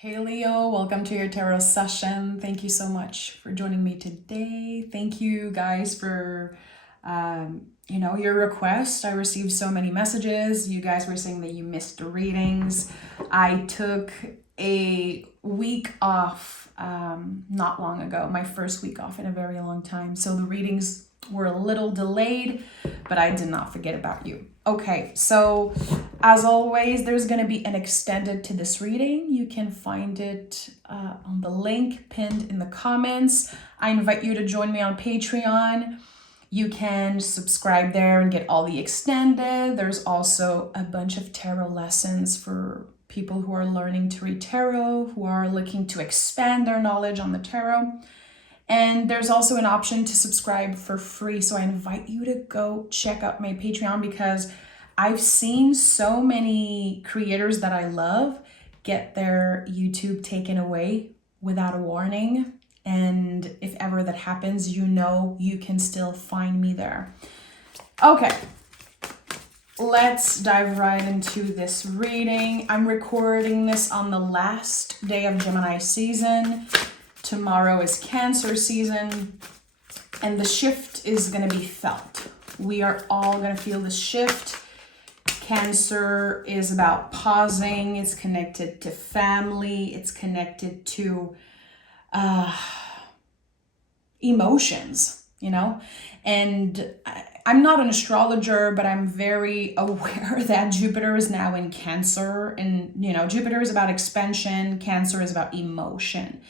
Hey Leo, welcome to your tarot session. Thank you so much for joining me today. Thank you guys for your request. I received so many messages. You guys were saying that you missed the readings. I took a week off not long ago, my first week off in a very long time. So the readings were a little delayed, but I did not forget about you. Okay, so as always, there's going to be an extended to this reading. You can find it on the link pinned in the comments. I invite you to join me on Patreon. You can subscribe there and get all the extended. There's also a bunch of tarot lessons for people who are learning to read tarot, who are looking to expand their knowledge on the tarot. And there's also an option to subscribe for free. So I invite you to go check out my Patreon because I've seen so many creators that I love get their YouTube taken away without a warning. And if ever that happens, you can still find me there. Okay, let's dive right into this reading. I'm recording this on the last day of Gemini season. Tomorrow is Cancer season, and the shift is going to be felt. We are all going to feel the shift. Cancer is about pausing. It's connected to family. It's connected to emotions, And I'm not an astrologer, but I'm very aware that Jupiter is now in Cancer. And, Jupiter is about expansion. Cancer is about emotion.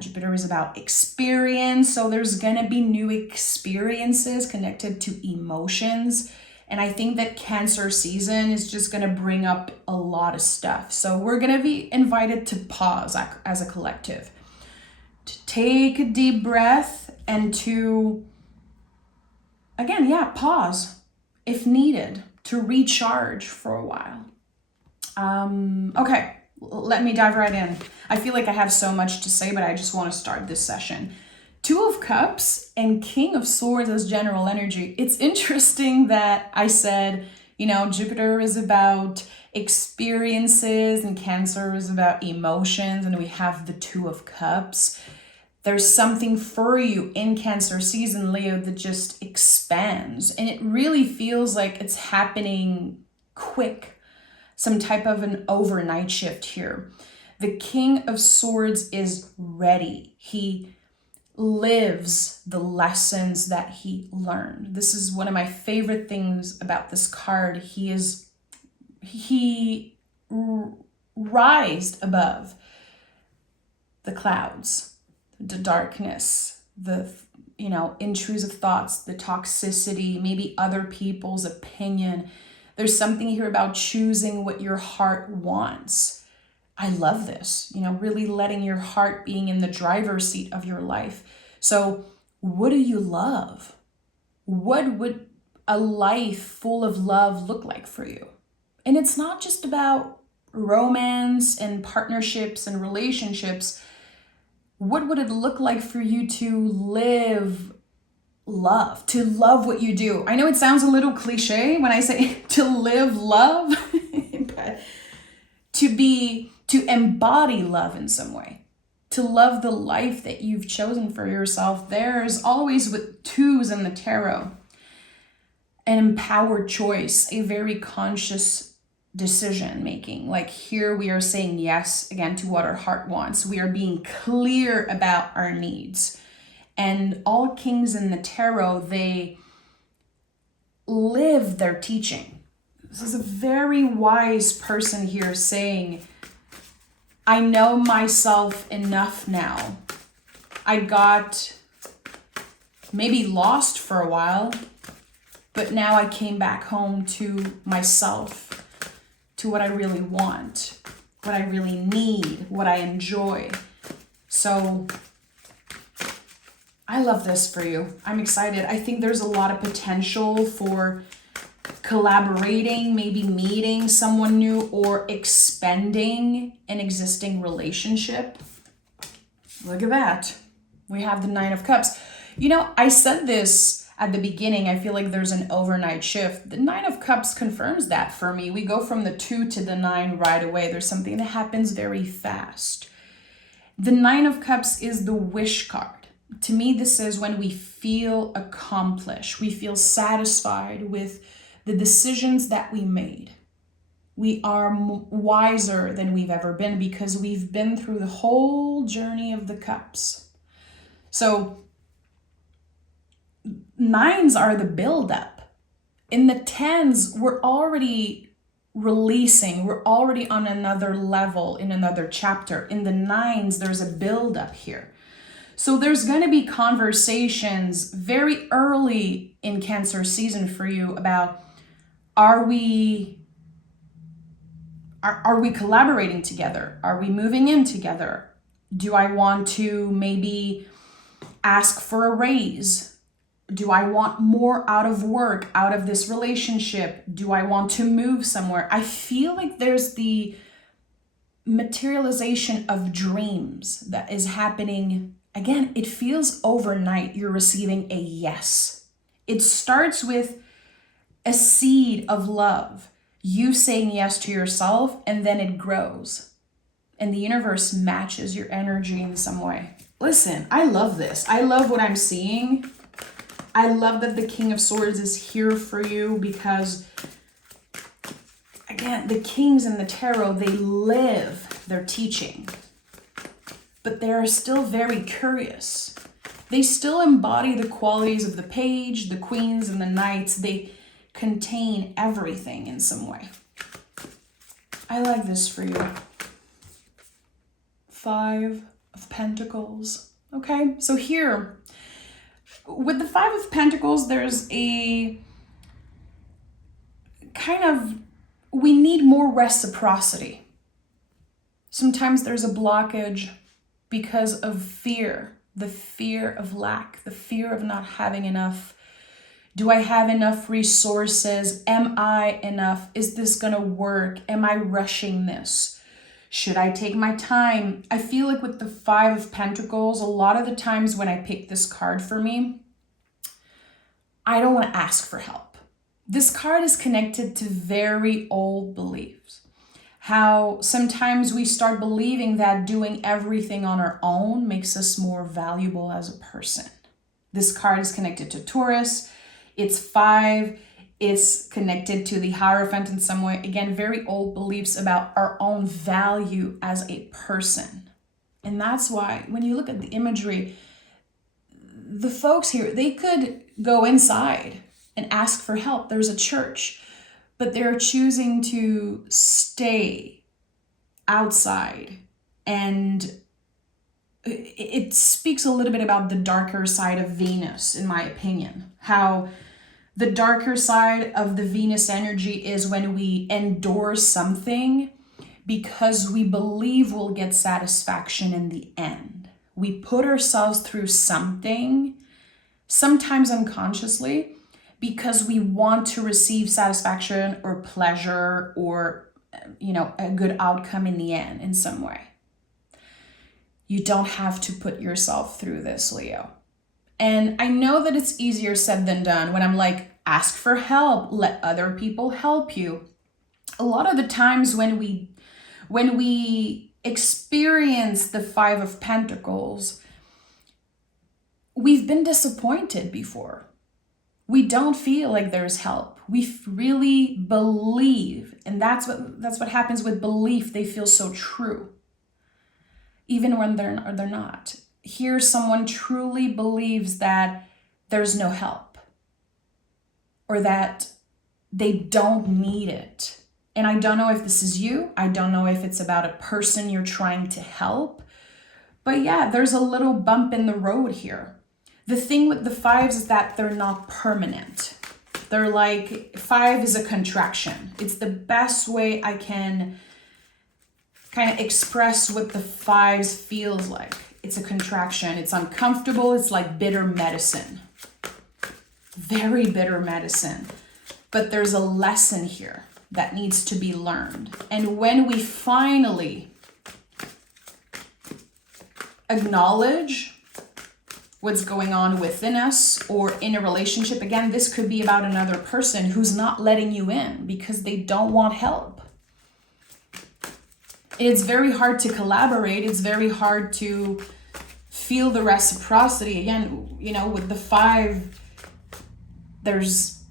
Jupiter is about experience, so there's gonna be new experiences connected to emotions. And I think that Cancer season is just gonna bring up a lot of stuff. So we're gonna be invited to pause as a collective, to take a deep breath and to, pause if needed, to recharge for a while. Okay. Let me dive right in. I feel like I have so much to say, but I just want to start this session. Two of Cups and King of Swords as general energy. It's interesting that I said, Jupiter is about experiences and Cancer is about emotions, and we have the Two of Cups. There's something for you in Cancer season, Leo, that just expands, and it really feels like it's happening quick. Some type of an overnight shift here. The King of Swords is ready. He lives the lessons that he learned. This is one of my favorite things about this card. He rised above the clouds, the darkness, the intrusive thoughts, the toxicity, maybe other people's opinion. There's something here about choosing what your heart wants. I love this, really letting your heart being in the driver's seat of your life. So what do you love? What would a life full of love look like for you? And it's not just about romance and partnerships and relationships. What would it look like for you to live love, to love what you do? I know it sounds a little cliche when I say to live love, but to embody love in some way, to love the life that you've chosen for yourself. There's always, with twos in the tarot, an empowered choice, a very conscious decision making. Like here we are saying yes again to what our heart wants. We are being clear about our needs. And all kings in the tarot, they live their teaching. This is a very wise person here saying, I know myself enough now. I got maybe lost for a while, but now I came back home to myself, to what I really want, what I really need, what I enjoy. So I love this for you. I'm excited. I think there's a lot of potential for collaborating, maybe meeting someone new or expanding an existing relationship. Look at that. We have the Nine of Cups. I said this at the beginning, I feel like there's an overnight shift. The Nine of Cups confirms that for me. We go from the 2 to the 9 right away. There's something that happens very fast. The Nine of Cups is the wish card. To me, this is when we feel accomplished. We feel satisfied with the decisions that we made. We are wiser than we've ever been because we've been through the whole journey of the cups. So nines are the buildup. In the tens, we're already releasing. We're already on another level, in another chapter. In the nines, there's a buildup here. So there's going to be conversations very early in Cancer season for you about, are we collaborating together? Are we moving in together? Do I want to maybe ask for a raise? Do I want more out of work, out of this relationship? Do I want to move somewhere? I feel like there's the materialization of dreams that is happening. Again, it feels overnight you're receiving a yes. It starts with a seed of love, you saying yes to yourself, and then it grows. And the universe matches your energy in some way. Listen, I love this. I love what I'm seeing. I love that the King of Swords is here for you because, again, the kings in the tarot, they live their teaching. But they're still very curious. They still embody the qualities of the page, the queens, and the knights. They contain everything in some way. I like this for you. 5 of Pentacles. Okay, so here, with the 5 of Pentacles, there's a kind of, we need more reciprocity. Sometimes there's a blockage because of fear, the fear of lack, the fear of not having enough. Do I have enough resources? Am I enough? Is this gonna work? Am I rushing this? Should I take my time? I feel like with the 5 of Pentacles, a lot of the times when I pick this card for me, I don't want to ask for help. This card is connected to very old beliefs. How sometimes we start believing that doing everything on our own makes us more valuable as a person. This card is connected to Taurus. It's 5. It's connected to the Hierophant in some way. Again, very old beliefs about our own value as a person. And that's why when you look at the imagery, the folks here, they could go inside and ask for help. There's a church, but they're choosing to stay outside. And it speaks a little bit about the darker side of Venus, in my opinion. How the darker side of the Venus energy is when we endure something because we believe we'll get satisfaction in the end. We put ourselves through something, sometimes unconsciously, because we want to receive satisfaction or pleasure or, a good outcome in the end in some way. You don't have to put yourself through this, Leo. And I know that it's easier said than done when I'm like, ask for help, let other people help you. A lot of the times when we experience the 5 of Pentacles, we've been disappointed before. We don't feel like there's help. We really believe, and that's what happens with belief. They feel so true, even when they're not. Here, someone truly believes that there's no help or that they don't need it. And I don't know if this is you. I don't know if it's about a person you're trying to help. But yeah, there's a little bump in the road here. The thing with the 5s is that they're not permanent. They're like, 5 is a contraction. It's the best way I can kind of express what the 5s feels like. It's a contraction. It's uncomfortable. It's like bitter medicine. Very bitter medicine. But there's a lesson here that needs to be learned. And when we finally acknowledge what's going on within us or in a relationship. Again, this could be about another person who's not letting you in because they don't want help. It's very hard to collaborate. It's very hard to feel the reciprocity. Again, you know, with the 5, there's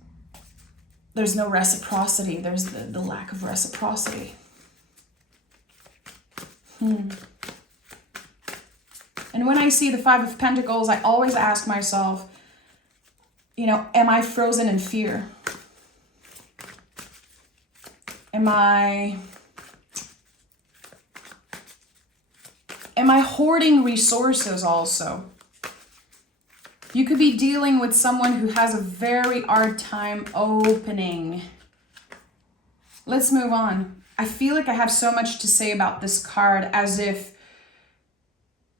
no reciprocity. There's the lack of reciprocity. And when I see the 5 of Pentacles, I always ask myself, you know, am I frozen in fear? Am I hoarding resources also? You could be dealing with someone who has a very hard time opening. Let's move on. I feel like I have so much to say about this card, as if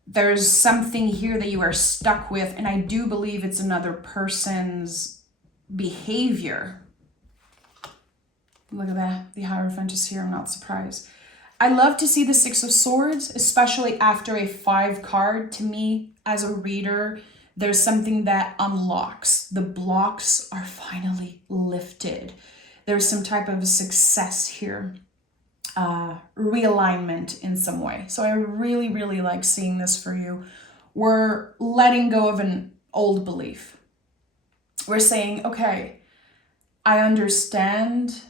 there's something here that you are stuck with, and I do believe it's another person's behavior. Look at that. The Hierophant is here. I'm not surprised. I love to see the 6 of Swords, especially after a 5 card. To me, as a reader, there's something that unlocks. The blocks are finally lifted. There's some type of success here. Realignment in some way. So I really, really like seeing this for you. We're letting go of an old belief. We're saying, okay, I understand.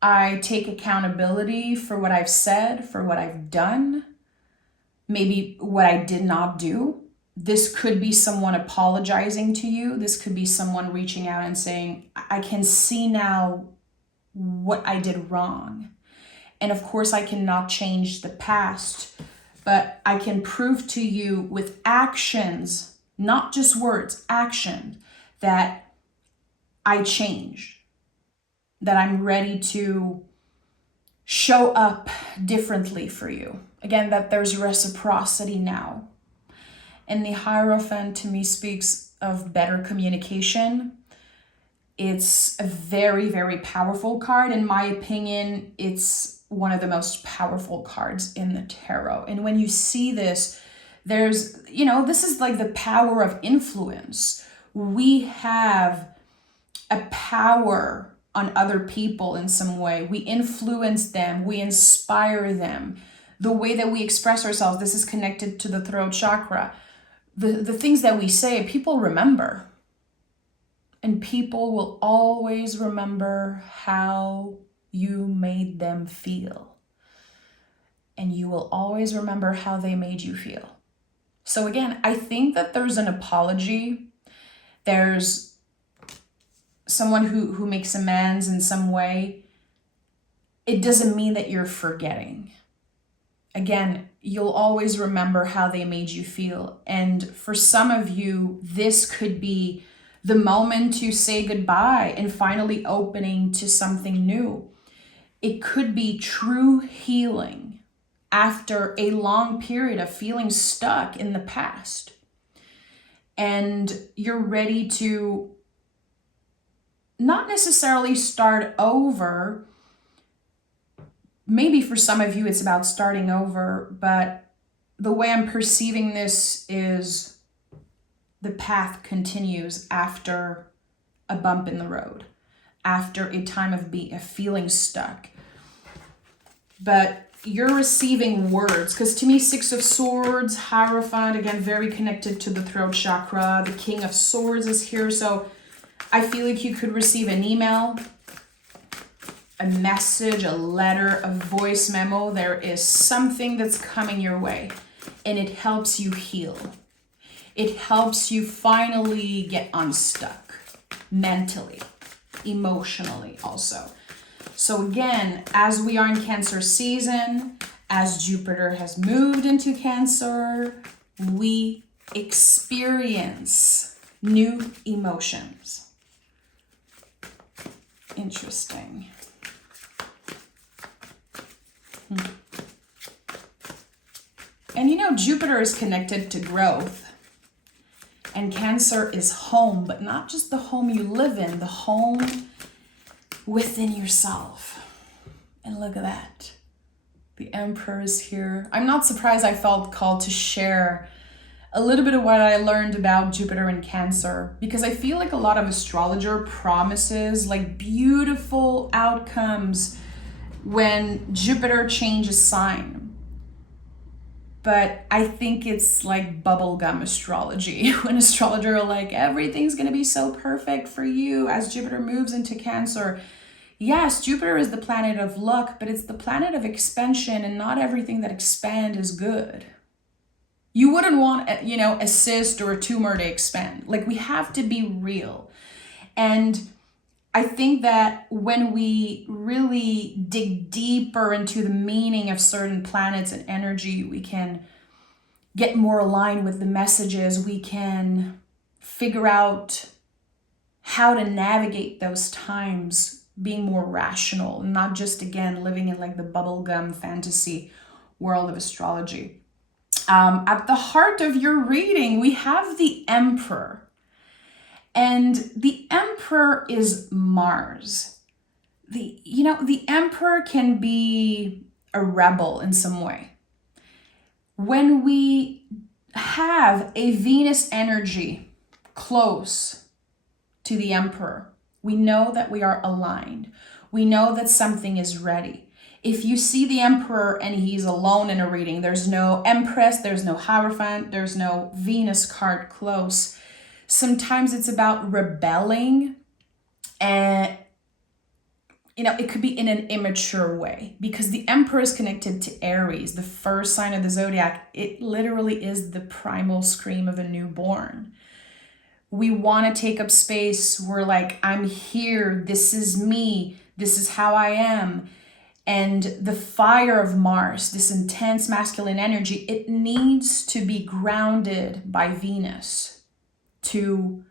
I take accountability for what I've said, for what I've done, maybe what I did not do. This could be someone apologizing to you. This could be someone reaching out and saying, I can see now what I did wrong. And of course, I cannot change the past, but I can prove to you with actions, not just words, action, that I changed. That I'm ready to show up differently for you. Again, that there's reciprocity now. And the Hierophant to me speaks of better communication. It's a very, very powerful card. In my opinion, it's one of the most powerful cards in the tarot. And when you see this, there's, you know, this is like the power of influence. We have a power on other people in some way. We influence them, we inspire them. The way that we express ourselves, this is connected to the throat chakra. The things that we say, people remember. And people will always remember how you made them feel. And you will always remember how they made you feel. So again, I think that there's an apology. There's someone who makes amends in some way. It doesn't mean that you're forgetting. Again, you'll always remember how they made you feel. And for some of you, this could be the moment to say goodbye and finally opening to something new. It could be true healing after a long period of feeling stuck in the past. And you're ready to not necessarily start over. Maybe for some of you it's about starting over, but the way I'm perceiving this is the path continues after a bump in the road, after a time of feeling stuck. But you're receiving words, because to me, 6 of Swords, Hierophant, again, very connected to the throat chakra. The King of Swords is here, so I feel like you could receive an email, a message, a letter, a voice memo. There is something that's coming your way, and it helps you heal. It helps you finally get unstuck mentally, emotionally also. So again, as we are in Cancer season, as Jupiter has moved into Cancer, we experience new emotions. Interesting. And you know, Jupiter is connected to growth. And Cancer is home, but not just the home you live in, the home within yourself. And look at that. The Emperor is here. I'm not surprised I felt called to share a little bit of what I learned about Jupiter in Cancer, because I feel like a lot of astrologer promises like beautiful outcomes when Jupiter changes sign. But I think it's like bubblegum astrology when astrologer are like, everything's going to be so perfect for you as Jupiter moves into Cancer. Yes, Jupiter is the planet of luck, but it's the planet of expansion, and not everything that expands is good. You wouldn't want, a cyst or a tumor to expand. Like, we have to be real. And I think that when we really dig deeper into the meaning of certain planets and energy, we can get more aligned with the messages. We can figure out how to navigate those times, being more rational, not just, again, living in like the bubblegum fantasy world of astrology. At the heart of your reading, we have the Emperor. And the Emperor is Mars. The Emperor can be a rebel in some way. When we have a Venus energy close to the Emperor, we know that we are aligned. We know that something is ready. If you see the Emperor and he's alone in a reading, there's no Empress, there's no Hierophant, there's no Venus card close. Sometimes it's about rebelling, and it could be in an immature way, because the Emperor is connected to Aries, the first sign of the zodiac. It literally is the primal scream of a newborn. We want to take up space. We're like, I'm here. This is me. This is how I am. And the fire of Mars, this intense masculine energy, it needs to be grounded by Venus to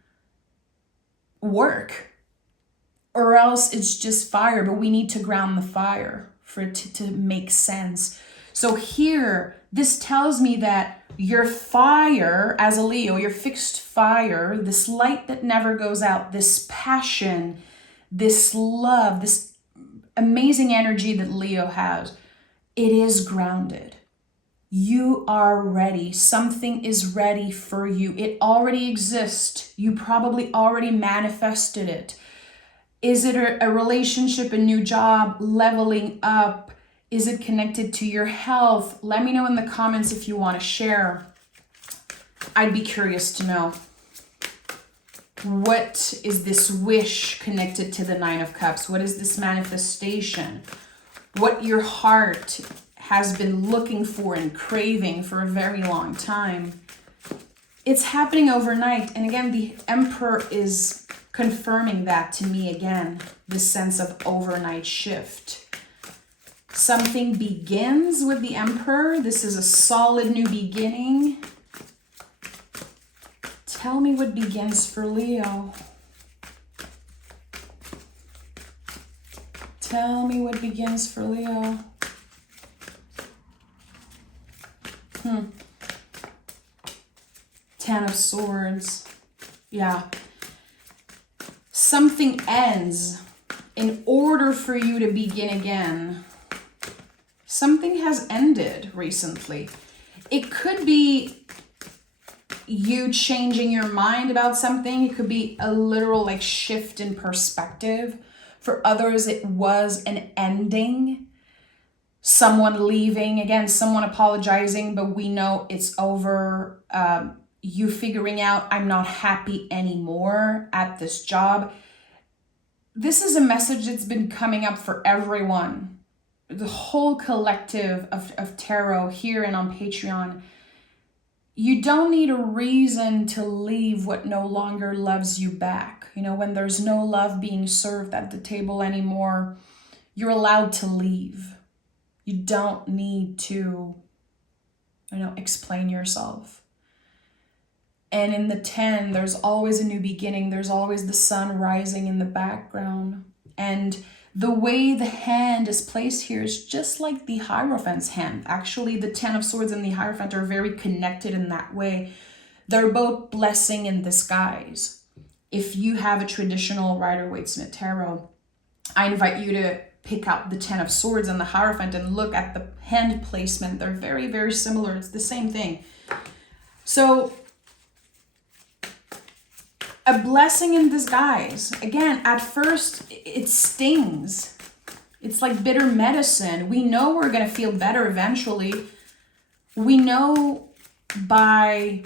work, or else it's just fire. But we need to ground the fire for it to make sense. So here, this tells me that your fire as a Leo, your fixed fire, this light that never goes out, this passion, this love, this amazing energy that Leo has, it is grounded. You are ready. Something is ready for you. It already exists. You probably already manifested it. Is it a relationship, a new job, leveling up? Is it connected to your health? Let me know in the comments if you want to share. I'd be curious to know. What is this wish connected to the Nine of Cups? What is this manifestation? What your heart has been looking for and craving for a very long time. It's happening overnight. And again, the Emperor is confirming that to me again, this sense of overnight shift. Something begins with the Emperor. This is a solid new beginning. Tell me what begins for Leo. Tell me what begins for Leo. Ten of Swords. Yeah. Something ends in order for you to begin again. Something has ended recently. It could be you changing your mind about something. It could be a literal like shift in perspective. For others, it was an ending. Someone leaving, again, someone apologizing, but we know it's over. You figuring out, I'm not happy anymore at this job. This is a message that's been coming up for everyone. The whole collective of tarot here and on Patreon. You don't need a reason to leave what no longer loves you back. When there's no love being served at the table anymore, you're allowed to leave. You don't need to, explain yourself. And in the 10, there's always a new beginning. There's always the sun rising in the background. And the way the hand is placed here is just like the Hierophant's hand. Actually, the 10 of Swords and the Hierophant are very connected in that way. They're both blessing in disguise. If you have a traditional Rider-Waite-Smith tarot, I invite you to pick up the 10 of Swords and the Hierophant and look at the hand placement. They're very, very similar. It's the same thing. So A blessing in disguise. Again, at first, it stings. It's like bitter medicine. We know we're going to feel better eventually. We know by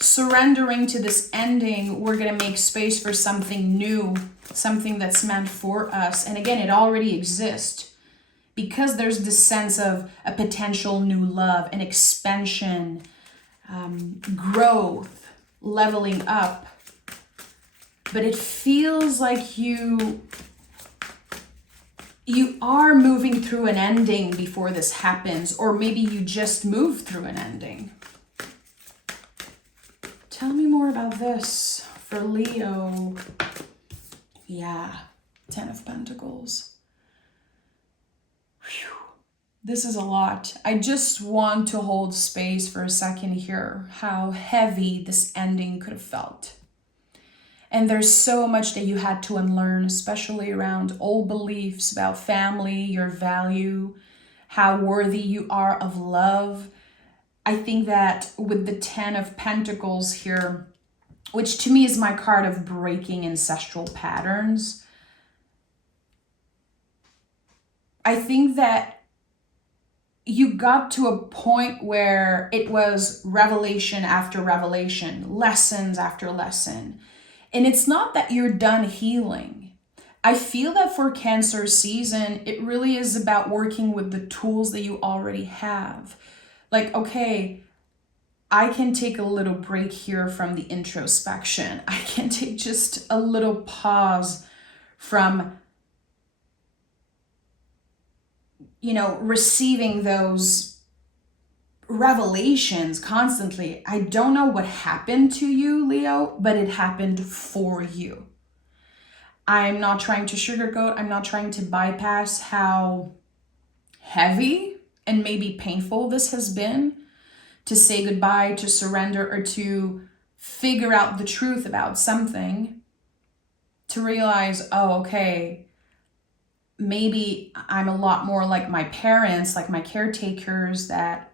surrendering to this ending, we're going to make space for something new, something that's meant for us. And again, it already exists because there's this sense of a potential new love, an expansion, growth, leveling up. But it feels like you are moving through an ending before this happens, or maybe you just moved through an ending. Tell me more about this for Leo. Yeah, 10 of Pentacles. Whew. This is a lot. I just want to hold space for a second here, how heavy this ending could have felt. And there's so much that you had to unlearn, especially around old beliefs about family, your value, how worthy you are of love. I think that with the 10 of Pentacles here, which to me is my card of breaking ancestral patterns, I think that you got to a point where it was revelation after revelation, lessons after lesson. And it's not that you're done healing. I feel that for Cancer season, it really is about working with the tools that you already have. Like, okay, I can take a little break here from the introspection. I can take just a little pause from, receiving those revelations constantly. I don't know what happened to you, Leo, but it happened for you. I'm not trying to sugarcoat. I'm not trying to bypass how heavy and maybe painful this has been to say goodbye, to surrender, or to figure out the truth about something, to realize, oh, okay, maybe I'm a lot more like my parents, like my caretakers that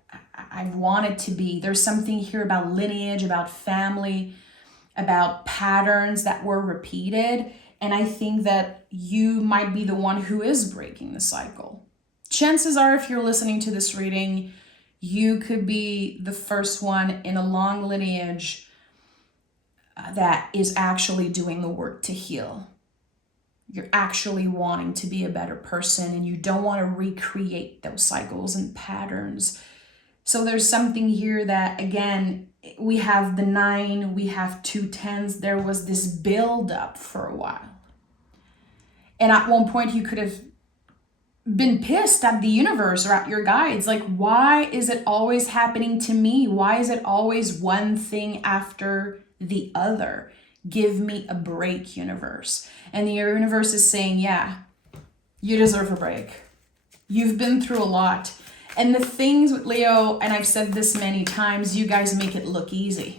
I wanted to be. There's something here about lineage, about family, about patterns that were repeated. And I think that you might be the one who is breaking the cycle. Chances are, if you're listening to this reading, you could be the first one in a long lineage that is actually doing the work to heal. You're actually wanting to be a better person, and you don't want to recreate those cycles and patterns. So there's something here that, again, we have the 9, we have 2 10s. There was this build up for a while. And at one point you could have been pissed at the universe or at your guides. Like, why is it always happening to me? Why is it always one thing after the other? Give me a break, universe. And the universe is saying, yeah, you deserve a break. You've been through a lot. And the things with Leo, and I've said this many times, you guys make it look easy.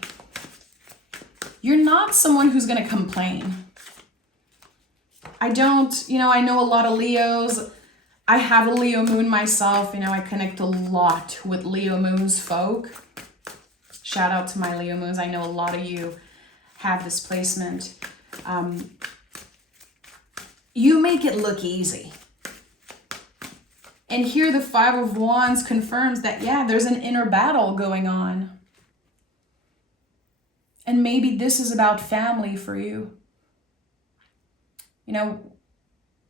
You're not someone who's going to complain. I know a lot of Leos. I have a Leo moon myself. I connect a lot with Leo moons folk. Shout out to my Leo moons. I know a lot of you have this placement. You make it look easy. And here the 5 of Wands confirms that, yeah, there's an inner battle going on. And maybe this is about family for you.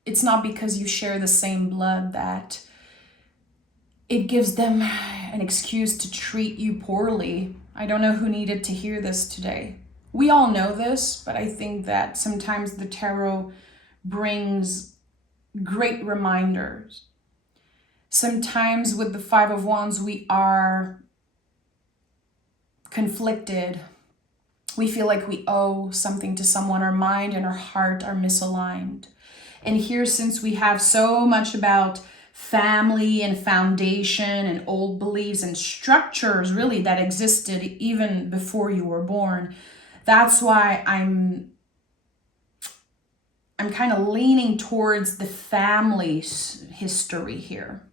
It's not because you share the same blood that it gives them an excuse to treat you poorly. I don't know who needed to hear this today. We all know this, but I think that sometimes the tarot brings great reminders. Sometimes with the 5 of Wands, we are conflicted. We feel like we owe something to someone. Our mind and our heart are misaligned. And here, since we have so much about family and foundation and old beliefs and structures really that existed even before you were born, that's why I'm kind of leaning towards the family's history here.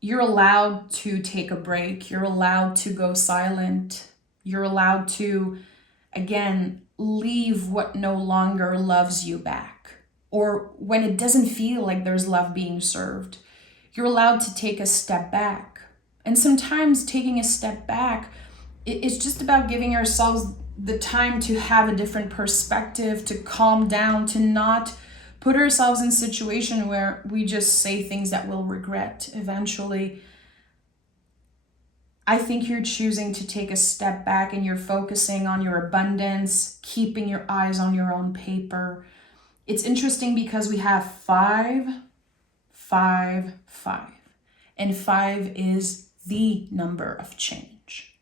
You're allowed to take a break. You're allowed to go silent. You're allowed to Again, leave what no longer loves you back, or when it doesn't feel like there's love being served. You're allowed to take a step back. And sometimes taking a step back, it's just about giving ourselves the time to have a different perspective, to calm down, to not put ourselves in a situation where we just say things that we'll regret eventually. I think you're choosing to take a step back and you're focusing on your abundance, keeping your eyes on your own paper. It's interesting because we have 5, 5, 5. And 5 is the number of change.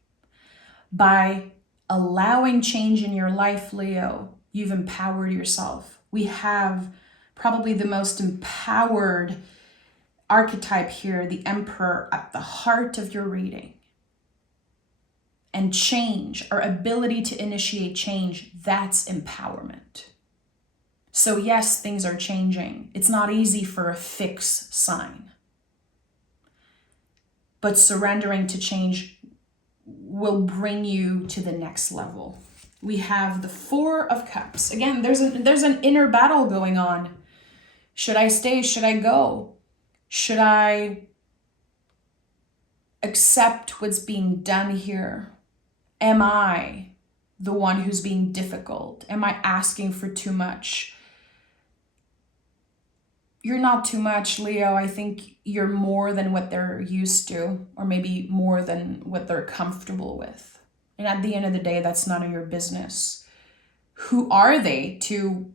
By allowing change in your life, Leo, you've empowered yourself. We have probably the most empowered archetype here, the Emperor, at the heart of your reading. And change, our ability to initiate change, that's empowerment. So yes, things are changing. It's not easy for a fixed sign. But surrendering to change will bring you to the next level. We have the 4 of Cups. Again, there's an inner battle going on. Should I stay? Should I go? Should I accept what's being done here? Am I the one who's being difficult? Am I asking for too much? You're not too much, Leo. I think you're more than what they're used to, or maybe more than what they're comfortable with. And at the end of the day, that's none of your business. Who are they to,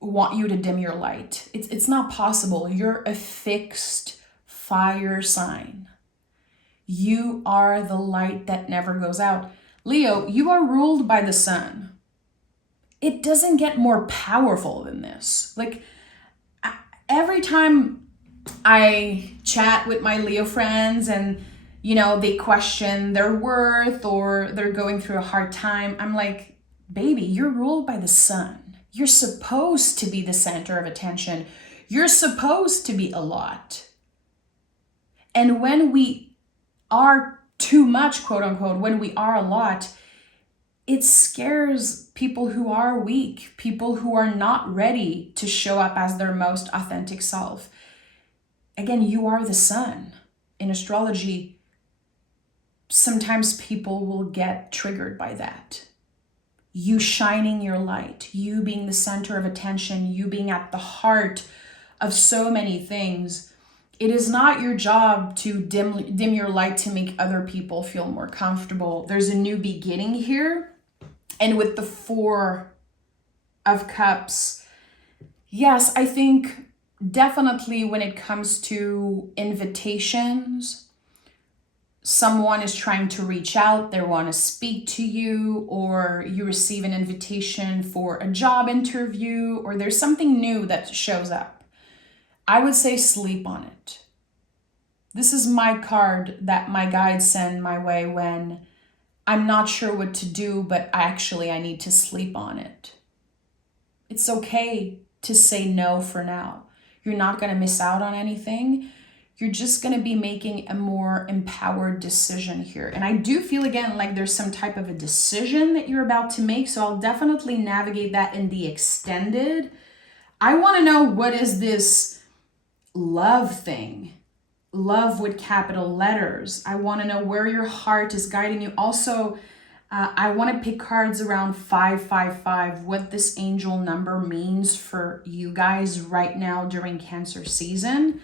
want you to dim your light? It's not possible. You're a fixed fire sign. You are the light that never goes out. Leo, you are ruled by the sun. It doesn't get more powerful than this. Like, every time I chat with my Leo friends and, they question their worth or they're going through a hard time, I'm like, baby, you're ruled by the sun. You're supposed to be the center of attention. You're supposed to be a lot. And when we are too much, quote unquote, when we are a lot, it scares people who are weak, people who are not ready to show up as their most authentic self. Again, you are the sun. In astrology, sometimes people will get triggered by that. You shining your light, you being the center of attention, you being at the heart of so many things. It is not your job to dim your light to make other people feel more comfortable. There's a new beginning here. And with the 4 of Cups, yes, I think definitely when it comes to invitations, someone is trying to reach out, they want to speak to you, or you receive an invitation for a job interview, or there's something new that shows up. I would say sleep on it. This is my card that my guides send my way when I'm not sure what to do, but I need to sleep on it. It's okay to say no for now. You're not going to miss out on anything. You're just going to be making a more empowered decision here. And I do feel, again, like there's some type of a decision that you're about to make. So I'll definitely navigate that in the extended. I want to know, what is this love thing? Love with capital letters. I want to know where your heart is guiding you. Also, I want to pick cards around 555, what this angel number means for you guys right now during Cancer season.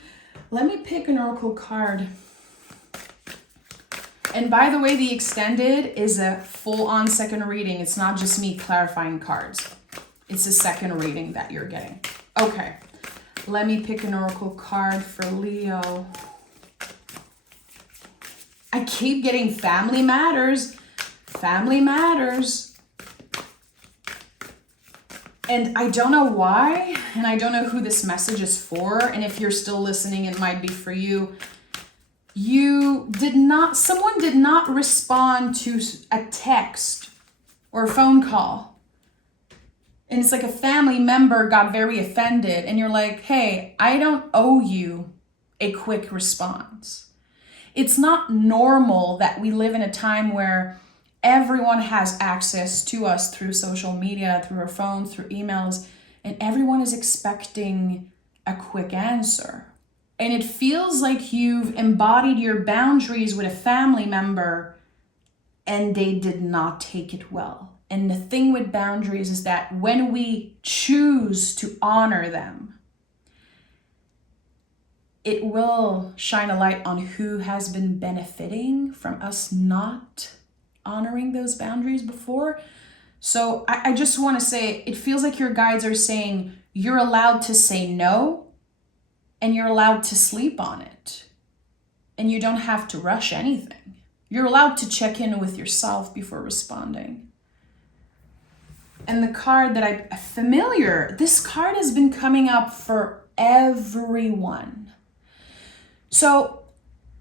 Let me pick an oracle card. And by the way, the extended is a full-on second reading. It's not just me clarifying cards. It's a second reading that you're getting. Okay, let me pick an oracle card for Leo. I keep getting family matters. Family matters. And I don't know why, and I don't know who this message is for, and if you're still listening, it might be for you. Someone did not respond to a text or a phone call. And it's like a family member got very offended, and you're like, hey, I don't owe you a quick response. It's not normal that we live in a time where everyone has access to us through social media, through our phones, through emails, and everyone is expecting a quick answer. And it feels like you've embodied your boundaries with a family member and they did not take it well. And the thing with boundaries is that when we choose to honor them, it will shine a light on who has been benefiting from us not honoring those boundaries before. So I just want to say, it feels like your guides are saying you're allowed to say no and you're allowed to sleep on it. And you don't have to rush anything. You're allowed to check in with yourself before responding. And the card that this card has been coming up for everyone. So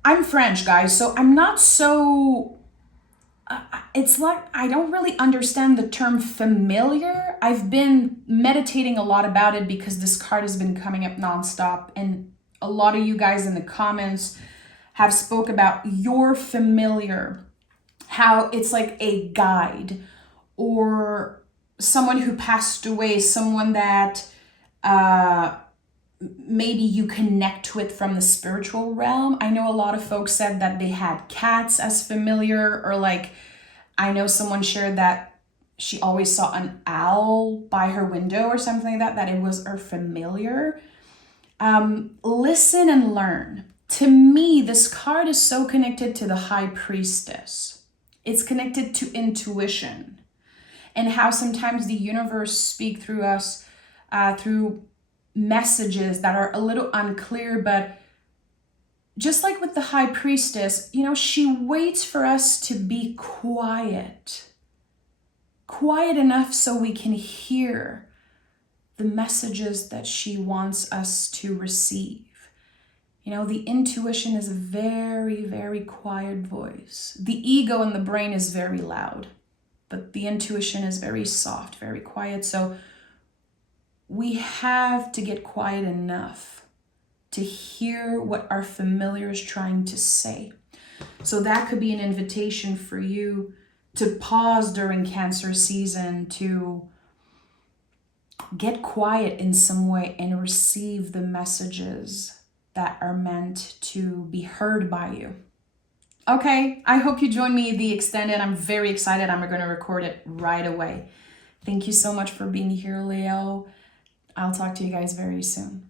I'm French, guys, so I'm not so, it's like I don't really understand the term familiar. I've been meditating a lot about it because this card has been coming up nonstop, and a lot of you guys in the comments have spoke about your familiar, how it's like a guide or someone who passed away, someone that maybe you connect with from the spiritual realm. I know a lot of folks said that they had cats as familiar, or like I know someone shared that she always saw an owl by her window or something like that it was her familiar. Listen and learn. To me, this card is so connected to the High Priestess. It's connected to intuition and how sometimes the universe speaks through us, through messages that are a little unclear, but just like with the High Priestess, she waits for us to be quiet enough so we can hear the messages that she wants us to receive. The intuition is a very, very quiet voice. The ego and the brain is very loud, but the intuition is very soft, very quiet. So we have to get quiet enough to hear what our familiar is trying to say. So that could be an invitation for you to pause during Cancer season, to get quiet in some way and receive the messages that are meant to be heard by you. Okay, I hope you join me the extended. I'm very excited. I'm going to record it right away. Thank you so much for being here, Leo. I'll talk to you guys very soon.